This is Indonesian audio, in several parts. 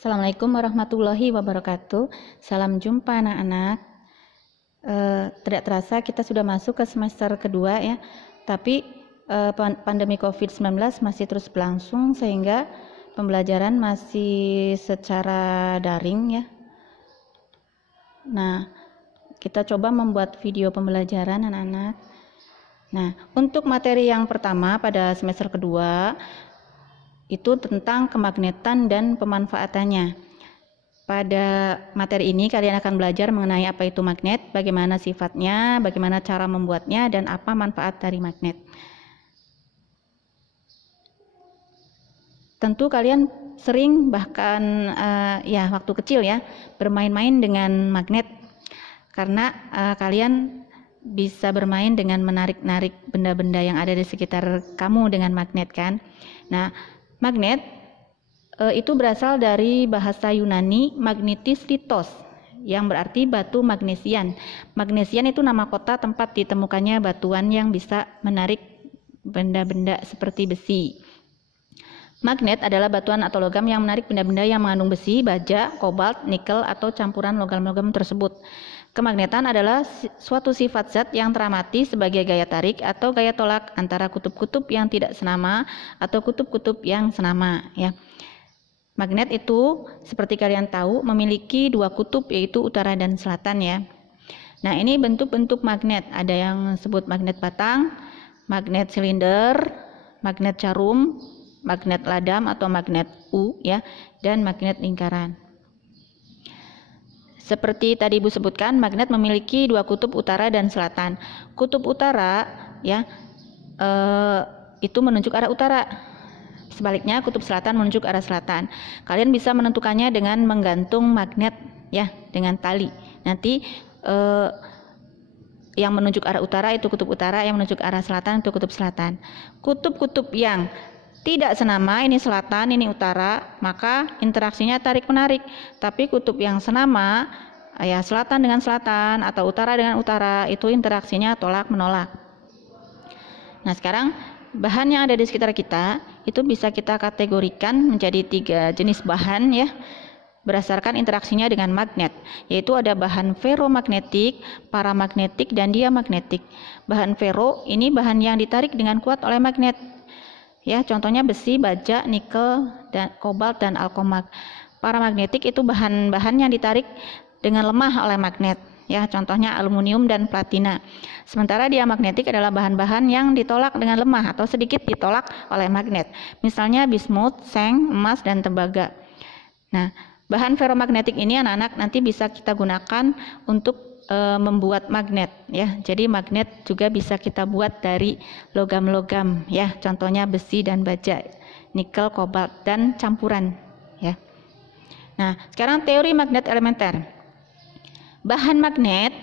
Assalamualaikum warahmatullahi wabarakatuh. Salam jumpa anak-anak. Tidak terasa kita sudah masuk ke semester kedua ya. Tapi pandemi COVID-19 masih terus berlangsung sehingga pembelajaran masih secara daring ya. Nah, kita coba membuat video pembelajaran anak-anak. Nah, untuk materi yang pertama pada semester kedua itu tentang kemagnetan dan pemanfaatannya. Pada materi ini kalian akan belajar mengenai apa itu magnet, bagaimana sifatnya, bagaimana cara membuatnya, dan apa manfaat dari magnet. Tentu kalian sering bahkan waktu kecil ya bermain-main dengan magnet karena kalian bisa bermain dengan menarik-narik benda-benda yang ada di sekitar kamu dengan magnet kan. Nah, magnet itu berasal dari bahasa Yunani magnetis litos yang berarti batu magnesian. Magnesian itu nama kota tempat ditemukannya batuan yang bisa menarik benda-benda seperti besi. Magnet adalah batuan atau logam yang menarik benda-benda yang mengandung besi, baja, kobalt, nikel atau campuran logam-logam tersebut. Kemagnetan adalah suatu sifat zat yang teramati sebagai gaya tarik atau gaya tolak antara kutub-kutub yang tidak senama atau kutub-kutub yang senama ya. Magnet itu seperti kalian tahu memiliki dua kutub yaitu utara dan selatan ya. Nah, ini bentuk-bentuk magnet. Ada yang disebut magnet batang, magnet silinder, magnet jarum, magnet ladam atau magnet U ya, dan magnet lingkaran. Seperti tadi Ibu sebutkan, magnet memiliki dua kutub utara dan selatan. Kutub utara ya itu menunjuk arah utara. Sebaliknya kutub selatan menunjuk arah selatan. Kalian bisa menentukannya dengan menggantung magnet ya dengan tali. Nanti yang menunjuk arah utara itu kutub utara, yang menunjuk arah selatan itu kutub selatan. Kutub-kutub yang tidak senama, ini selatan, ini utara, maka interaksinya tarik-menarik. Tapi kutub yang senama, ya selatan dengan selatan atau utara dengan utara, itu interaksinya tolak-menolak. Nah, sekarang bahan yang ada di sekitar kita, itu bisa kita kategorikan menjadi 3 jenis bahan ya, berdasarkan interaksinya dengan magnet, yaitu ada bahan ferromagnetik, paramagnetik, dan diamagnetik. Bahan ferro ini bahan yang ditarik dengan kuat oleh magnet. Ya, contohnya besi, baja, nikel, dan kobalt dan alkomak. Paramagnetik itu bahan-bahan yang ditarik dengan lemah oleh magnet. Ya, contohnya aluminium dan platina. Sementara diamagnetik adalah bahan-bahan yang ditolak dengan lemah atau sedikit ditolak oleh magnet. Misalnya bismut, seng, emas, dan tembaga. Nah, bahan ferromagnetik ini anak-anak nanti bisa kita gunakan untuk membuat magnet ya. Jadi magnet juga bisa kita buat dari logam-logam ya, contohnya besi dan baja, nikel, kobalt, dan campuran ya. Nah, sekarang teori magnet elementer. Bahan magnet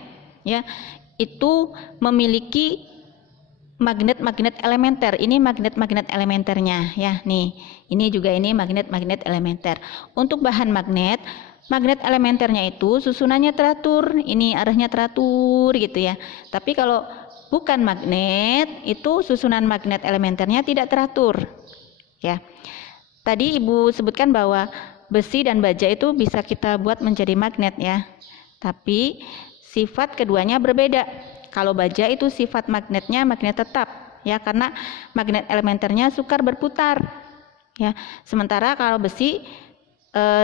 ya itu memiliki magnet-magnet elementer. Ini magnet-magnet elementernya ya. Nih, ini juga ini magnet-magnet elementer. Untuk bahan magnet, magnet elementernya itu susunannya teratur, ini arahnya teratur gitu ya. Tapi kalau bukan magnet, itu susunan magnet elementernya tidak teratur. Ya. Tadi Ibu sebutkan bahwa besi dan baja itu bisa kita buat menjadi magnet ya. Tapi sifat keduanya berbeda. Kalau baja itu sifat magnetnya magnet tetap ya, karena magnet elementernya sukar berputar. Ya. Sementara kalau besi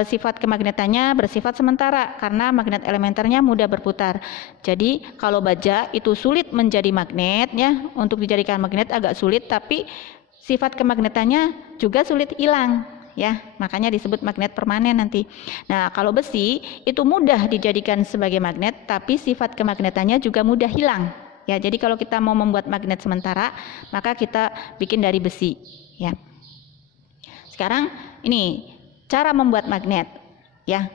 sifat kemagnetannya bersifat sementara karena magnet elementernya mudah berputar. Jadi kalau baja itu sulit menjadi magnet ya, untuk dijadikan magnet agak sulit, tapi sifat kemagnetannya juga sulit hilang ya, makanya disebut magnet permanen nanti. Nah, kalau besi itu mudah dijadikan sebagai magnet, tapi sifat kemagnetannya juga mudah hilang ya. Jadi kalau kita mau membuat magnet sementara, maka kita bikin dari besi ya. Sekarang ini cara membuat magnet ya.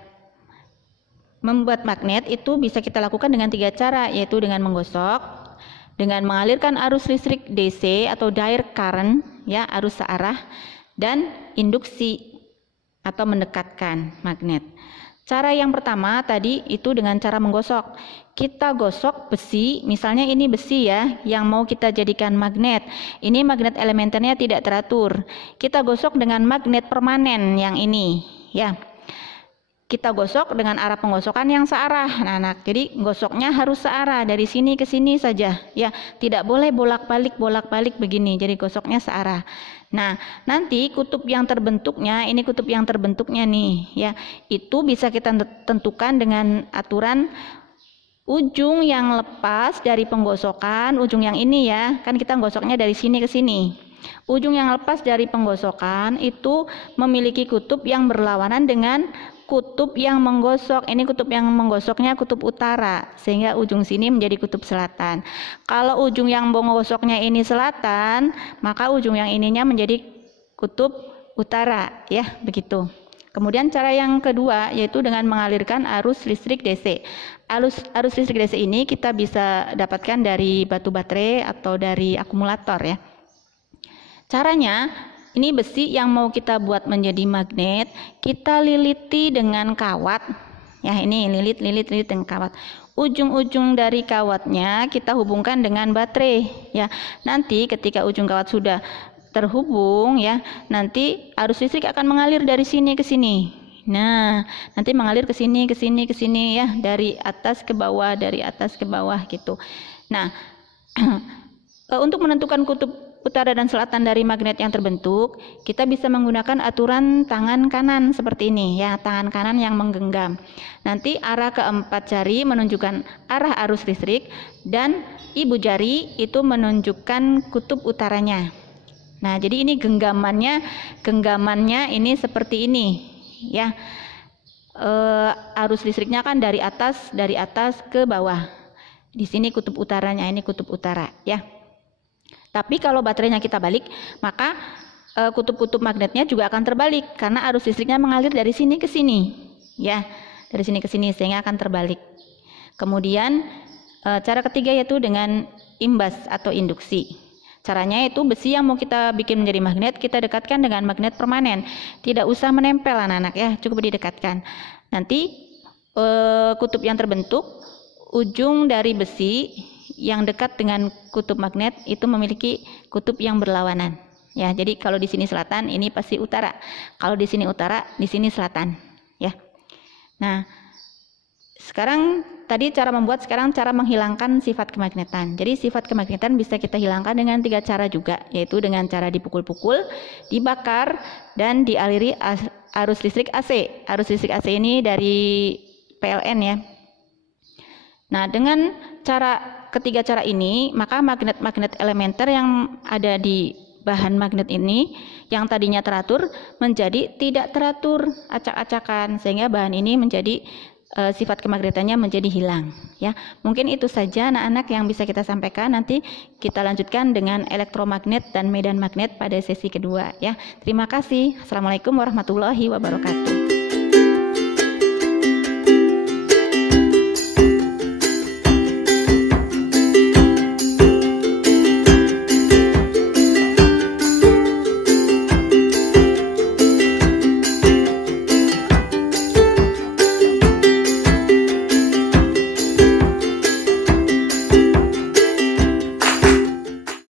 Membuat magnet itu bisa kita lakukan dengan 3 cara, yaitu dengan menggosok, dengan mengalirkan arus listrik DC atau direct current ya, arus searah, dan induksi atau mendekatkan magnet. Cara yang pertama tadi itu dengan cara menggosok. Kita gosok besi, misalnya ini besi ya, yang mau kita jadikan magnet. Ini magnet elementernya tidak teratur. Kita gosok dengan magnet permanen yang ini, ya. kita gosok dengan arah penggosokan yang searah, anak-anak. Jadi gosoknya harus searah dari sini ke sini saja, ya. Tidak boleh bolak-balik begini. Jadi gosoknya searah. Nah, nanti kutub yang terbentuknya, ini kutub yang terbentuknya nih, ya. Itu bisa kita tentukan dengan aturan ujung yang lepas dari penggosokan, ujung yang ini ya. Kan kita gosoknya dari sini ke sini. Ujung yang lepas dari penggosokan itu memiliki kutub yang berlawanan dengan kutub yang menggosok. Ini kutub yang menggosoknya kutub utara, sehingga ujung sini menjadi kutub selatan. Kalau ujung yang menggosoknya ini selatan, maka ujung yang ininya menjadi kutub utara, ya, begitu. Kemudian cara yang kedua yaitu dengan mengalirkan arus listrik DC. Arus listrik DC ini kita bisa dapatkan dari batu baterai atau dari akumulator, ya. Caranya, ini besi yang mau kita buat menjadi magnet, kita liliti dengan kawat. Ya, ini lilit dengan kawat. Ujung-ujung dari kawatnya kita hubungkan dengan baterai, ya. Nanti ketika ujung kawat sudah terhubung, ya, nanti arus listrik akan mengalir dari sini ke sini. Nah, nanti mengalir ke sini ya, dari atas ke bawah gitu. Nah, untuk menentukan kutub utara dan selatan dari magnet yang terbentuk, kita bisa menggunakan aturan tangan kanan seperti ini, ya, tangan kanan yang menggenggam. Nanti arah keempat jari menunjukkan arah arus listrik dan ibu jari itu menunjukkan kutub utaranya. Nah, jadi ini genggamannya ini seperti ini, ya. Arus listriknya kan dari atas ke bawah. Di sini kutub utaranya, ini kutub utara, ya. Tapi kalau baterainya kita balik, maka kutub-kutub magnetnya juga akan terbalik karena arus listriknya mengalir dari sini ke sini, ya, dari sini ke sini, sehingga akan terbalik. Kemudian cara ketiga yaitu dengan imbas atau induksi. Caranya itu besi yang mau kita bikin menjadi magnet kita dekatkan dengan magnet permanen, tidak usah menempel anak-anak, ya, cukup didekatkan. Nanti kutub yang terbentuk, ujung dari besi yang dekat dengan kutub magnet itu memiliki kutub yang berlawanan, ya. Jadi kalau di sini selatan, ini pasti utara. Kalau di sini utara, di sini selatan, ya. Nah, sekarang tadi cara membuat, sekarang cara menghilangkan sifat kemagnetan. Jadi sifat kemagnetan bisa kita hilangkan dengan 3 cara juga, yaitu dengan cara dipukul-pukul, dibakar, dan dialiri arus listrik AC. Arus listrik AC ini dari PLN, ya. Nah, dengan ketiga cara ini, maka magnet-magnet elementer yang ada di bahan magnet ini yang tadinya teratur menjadi tidak teratur, acak-acakan, sehingga bahan ini menjadi sifat kemagnetannya menjadi hilang, ya. Mungkin itu saja anak-anak yang bisa kita sampaikan. Nanti kita lanjutkan dengan elektromagnet dan medan magnet pada sesi kedua, ya. Terima kasih. Assalamualaikum warahmatullahi wabarakatuh.